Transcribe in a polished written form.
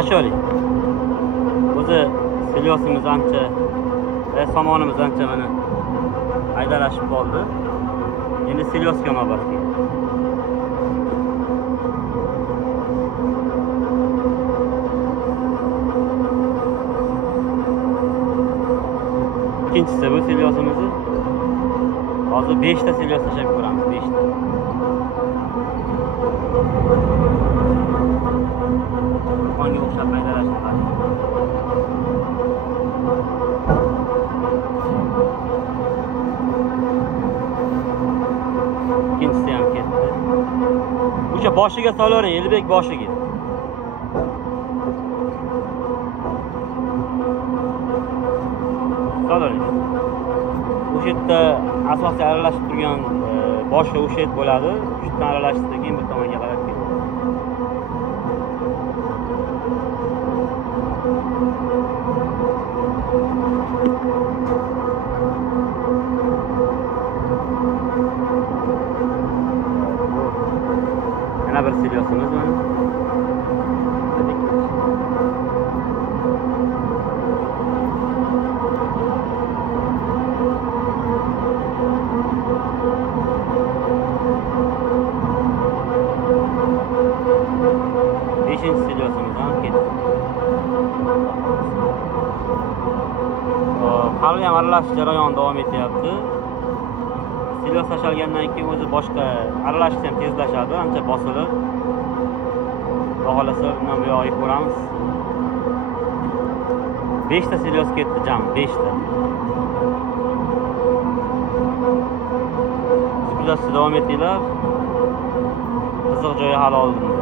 Tashyolik. O'zi selyosimiz ancha, somonimiz ancha mana haydalashib qoldi. Endi selyosga navbat keldi. İkincisi bu selyosimizni. Hozir 5 ta selyos tashab ko'ramiz, 5 ta. Qonga o'xshab haydalashdi. İkincisi ham ketdi. O'sha boshiga solavering, Elbek boshiga. Solavering. O'sha yerda asosiy aralashib turgan boshi o'sha yer bo'ladi. Shu yerdan aralashtirib keyin bir tomonga qarab ketadi. Yana bir selyosimiz mana. Beşinci selyosimiz ham ketdi. Hali ham aralash jarayoni davom etyapti. Selyos tashalgandan keyin o'zi boshqa aralashishni ham tezlashadi, ancha bosilib. Xohlasa bundan bu yog'iga ko'ramiz. 5 ta selyos ketdi jami, 5 ta. Kuzatishda davom etinglar. Qiziq joyi hali oldinda.